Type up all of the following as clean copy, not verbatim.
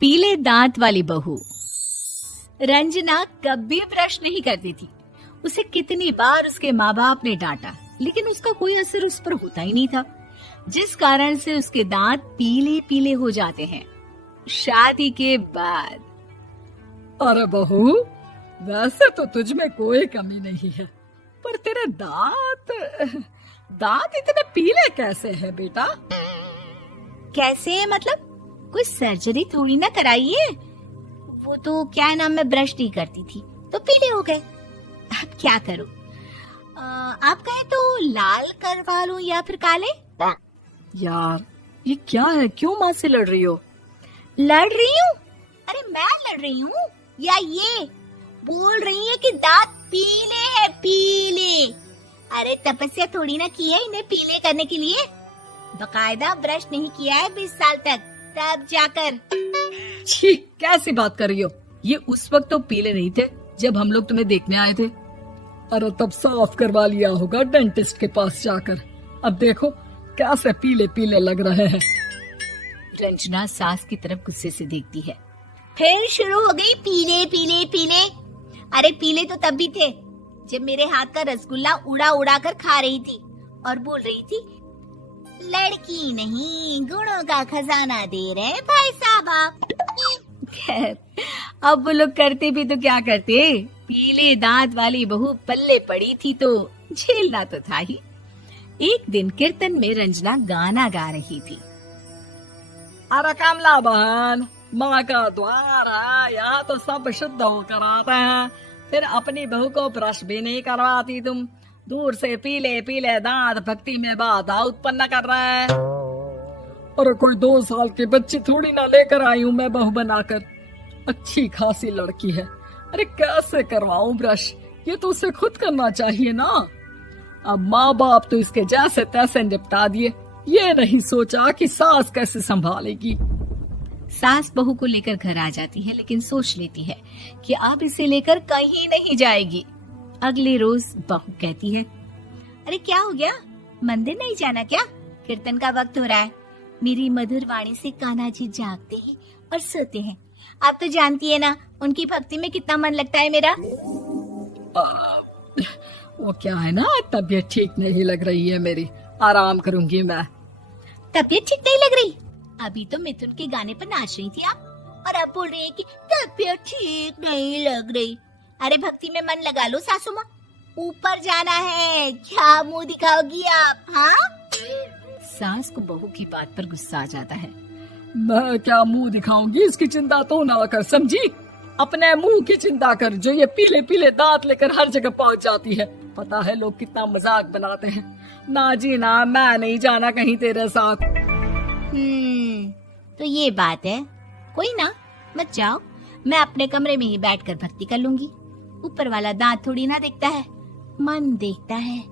पीले दांत वाली बहू। रंजना कभी ब्रश नहीं करती थी। उसे कितनी बार उसके माँ बाप ने डांटा, लेकिन उसका कोई असर उस पर होता ही नहीं था, जिस कारण से उसके दांत पीले पीले हो जाते हैं। शादी के बाद। अरे बहू, वैसे तो तुझ में कोई कमी नहीं है, पर तेरे दांत इतने पीले कैसे हैं बेटा? कैसे मतलब? कोई सर्जरी थोड़ी ना कराई है। वो तो क्या नाम, मैं ब्रश नहीं करती थी तो पीले हो गए। अब क्या करूं? आप कहें तो लाल करवा लूं या फिर काले? यार ये क्या है, क्यों माँ से लड़ रही हो? लड़ रही हूँ? अरे मैं लड़ रही हूँ या ये बोल रही है कि दांत पीले हैं, पीले। अरे तपस्या थोड़ी ना की है इन्हें पीले करने के लिए। बकायदा ब्रश नहीं किया है 20 साल तक, तब जाकर। छी, कैसी बात कर रही हो? ये उस वक्त तो पीले नहीं थे जब हम लोग तुम्हें देखने आए थे। अरे तब साफ करवा लिया होगा डेंटिस्ट के पास जाकर। अब देखो कैसे पीले पीले लग रहे हैं। रंजना सास की तरफ गुस्से से देखती है। फिर शुरू हो गई पीले पीले पीले। अरे पीले तो तब भी थे जब मेरे हाथ का रसगुल्ला उड़ा उड़ा कर खा रही थी और बोल रही थी, लड़की नहीं गुणों का खजाना दे रहे भाई साहब आप। खैर, अब वो लोग करते भी तो क्या करते, पीले दांत वाली बहू पल्ले पड़ी थी तो झेलना तो था ही। एक दिन कीर्तन में रंजना गाना गा रही थी। अरे कमला बहन, माँ का द्वार है, यहाँ तो सब शुद्ध होकर आते हैं, फिर अपनी बहू को ब्रश भी नहीं करवाती तुम। दूर से पीले पीले दांत भक्ति में बाधा उत्पन्न कर रहे हैं। अरे कोई 2 साल के बच्ची थोड़ी ना लेकर आई हूँ मैं बहू बनाकर। अच्छी खासी लड़की है, अरे कैसे करवाऊं ब्रश? ये तो उसे खुद करना चाहिए ना। अब माँ बाप तो इसके जैसे तैसे निपटा दिए, ये नहीं सोचा कि सास कैसे संभालेगी। सास बहू को लेकर घर आ जाती है, लेकिन सोच लेती है कि अब इसे लेकर कहीं नहीं जाएगी। अगले रोज बहू कहती है, अरे क्या हो गया, मंदिर नहीं जाना क्या? कीर्तन का वक्त हो रहा है। मेरी मधुर वाणी से कान्हा जी जागते हैं और सोते हैं। आप तो जानती है ना उनकी भक्ति में कितना मन लगता है मेरा। वो क्या है ना, तबीयत ठीक नहीं लग रही है मेरी, आराम करूंगी मैं। तबीयत ठीक नहीं लग रही? अभी तो मिथुन के गाने पर नाच रही थी आप, और अब बोल रही है कि तबीयत ठीक नहीं लग रही। अरे भक्ति में मन लगा लो सासू माँ, ऊपर जाना है, क्या मुंह दिखाओगी आप? हाँ? सास को बहू की बात पर गुस्सा आ जाता है। मैं क्या मुंह दिखाऊंगी, इसकी चिंता तो ना कर, समझी? अपने मुंह की चिंता कर, जो ये पीले पीले दांत लेकर हर जगह पहुंच जाती है। पता है लोग कितना मजाक बनाते हैं। ना जी ना, मैं नहीं जाना कहीं तेरे साथ। तो ये बात है। कोई ना, मत जाओ, मैं अपने कमरे में ही बैठकर भक्ति कर लूंगी। ऊपर वाला दांत थोड़ी ना देखता है, मन देखता है,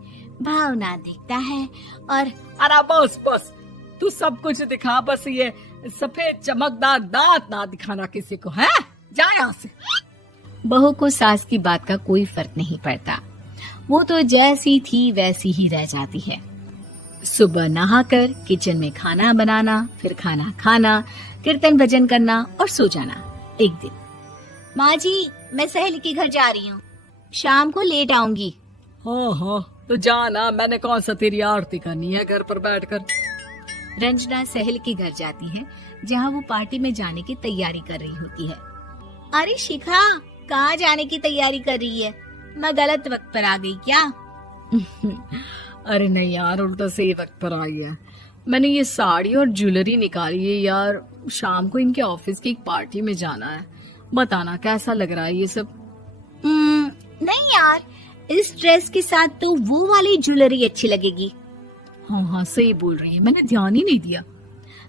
भावना देखता है। और अरे बस बस, तू सब कुछ दिखा, बस ये सफेद चमकदार दांत ना दिखाना किसी को, है? जा यहाँ से। बहू को सास की बात का कोई फर्क नहीं पड़ता। वो तो जैसी थी वैसी ही रह जाती है। सुबह नहाकर किचन में खाना बनाना, फिर खाना खाना, कीर्तन भजन करना और सो जाना। एक दिन, माँ जी मैं सहेली के घर जा रही हूँ, शाम को लेट आऊंगी। हाँ हाँ तो जाना, मैंने कौन सा तेरी आरती करनी है घर पर बैठकर। रंजना सहेली के घर जाती है, जहाँ वो पार्टी में जाने की तैयारी कर रही होती है। अरे शिखा, कहाँ जाने की तैयारी कर रही है? मैं गलत वक्त पर आ गई क्या? अरे नहीं यार, उल्टा सही वक्त पर आई है। मैंने ये साड़ी और ज्वेलरी निकाली है यार, शाम को इनके ऑफिस की एक पार्टी में जाना है। बताना कैसा लग रहा है ये सब? नहीं यार, इस ड्रेस के साथ तो वो वाली ज्वेलरी अच्छी लगेगी। हाँ हाँ सही बोल रही है, मैंने ध्यान ही नहीं दिया।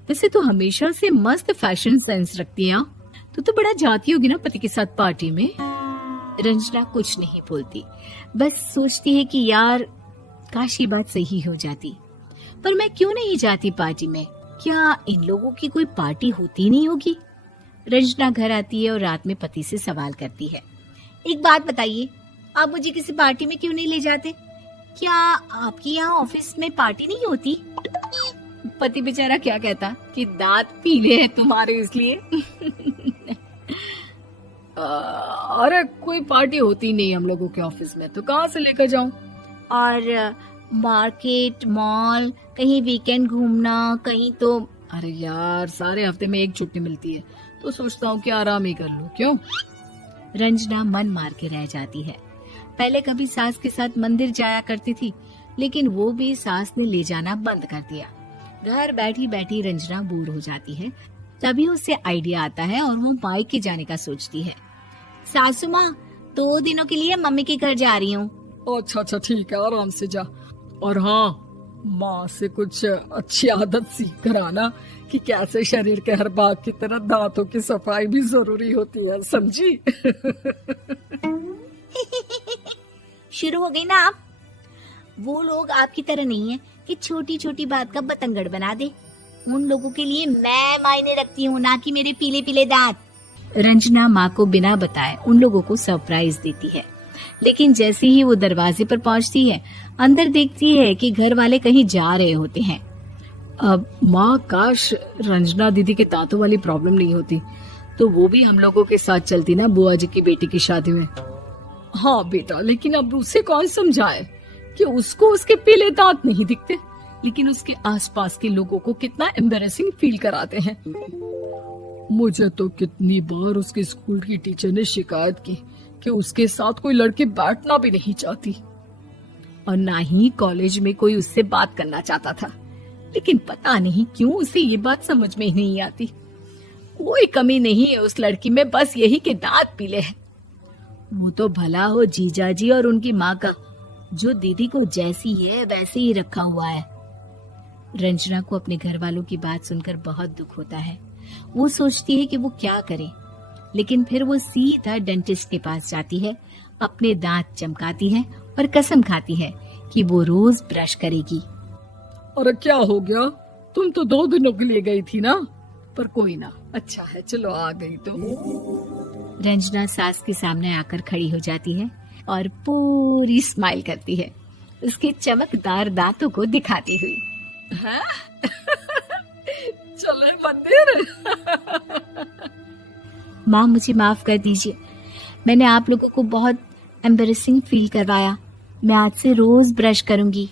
वैसे तो हमेशा से मस्त फैशन सेंस रखती है। तो बड़ा जाती होगी ना पति के साथ पार्टी में। रंजना कुछ नहीं बोलती, बस सोचती है कि यार काश ये बात सही हो जाती। पर मैं क्यों नहीं जाती पार्टी में? क्या इन लोगों की कोई पार्टी होती नहीं होगी? रंजना घर आती है और रात में पति से सवाल करती है, एक बात बताइए, आप मुझे किसी पार्टी में क्यों नहीं ले जाते? क्या आपके यहाँ ऑफिस में पार्टी नहीं होती? पति बेचारा क्या कहता कि दांत पीले हैं तुम्हारे इसलिए। अरे कोई पार्टी होती नहीं हम लोगों के ऑफिस में, तो कहाँ से लेकर जाऊं? और मार्केट, मॉल, कहीं वीकेंड घूमना, कहीं तो। अरे यार सारे हफ्ते में एक छुट्टी मिलती है, तो सोचता हूँ कि आराम ही कर लूं। क्यों? रंजना मन मार के रह जाती है। पहले कभी सास के साथ मंदिर जाया करती थी, लेकिन वो भी सास ने ले जाना बंद कर दिया। घर बैठी बैठी रंजना बोर हो जाती है। तभी उसे आइडिया आता है और वो मायके जाने का सोचती है। सासू माँ, 2 दिनों के लिए मम्मी के घर जा रही हूँ। अच्छा ठीक है, आराम से जा। और हाँ, माँ से कुछ अच्छी आदत सीख कर आना कि कैसे शरीर के हर भाग की तरह दांतों की सफाई भी जरूरी होती है, समझी? शुरू हो गई ना आप। वो लोग आपकी तरह नहीं है कि छोटी छोटी बात का बतंगड़ बना दे। उन लोगों के लिए मैं मायने रखती हूँ, ना कि मेरे पीले पीले दांत। रंजना माँ को बिना बताए उन लोगों को सरप्राइज देती है, लेकिन जैसे ही वो दरवाजे पर पहुंचती है, अंदर देखती है कि घर वाले कहीं जा रहे होते हैं। अब माँ, काश रंजना दीदी के दांतों वाली प्रॉब्लम नहीं होती, तो वो भी हम लोगों के साथ चलती ना बुआ जी की बेटी की शादी में। हाँ बेटा, लेकिन अब उसे कौन समझाए कि उसको उसके पीले दांत नहीं दिखते, लेकिन उसके आसपास के लोगों को कितना एम्बैरेसिंग फील कराते हैं। मुझे तो कितनी बार उसके स्कूल की टीचर ने शिकायत की कि उसके साथ कोई लड़की बैठना भी नहीं चाहती, और ना ही कॉलेज में कोई उससे बात करना चाहता था। लेकिन पता नहीं क्यों उसे ये बात समझ में ही नहीं आती। कोई कमी नहीं है उस लड़की में, बस यही कि दांत पीले हैं। वो तो भला हो जीजा जी और उनकी माँ का, जो दीदी को जैसी है वैसे ही रखा हुआ है। रंजना को अपने घर वालों की बात सुनकर बहुत दुख होता है। वो सोचती है कि वो क्या करे, लेकिन फिर वो सीधा डेंटिस्ट के पास जाती है, अपने दांत चमकाती है और कसम खाती है कि वो रोज ब्रश करेगी। अरे क्या हो गया? तुम तो 2 दिनों के लिए गई थी ना, पर कोई ना, अच्छा है, चलो आ गई तो। रंजना सास के सामने आकर खड़ी हो जाती है और पूरी स्माइल करती है, उसके चमकदार दांतों को दिखाती हुई। हैं? चले मंदिर। माँ, मुझे माफ कर दीजिए, मैंने आप लोगों को बहुत एम्बैरेसिंग फील करवाया। मैं आज से रोज ब्रश करूंगी।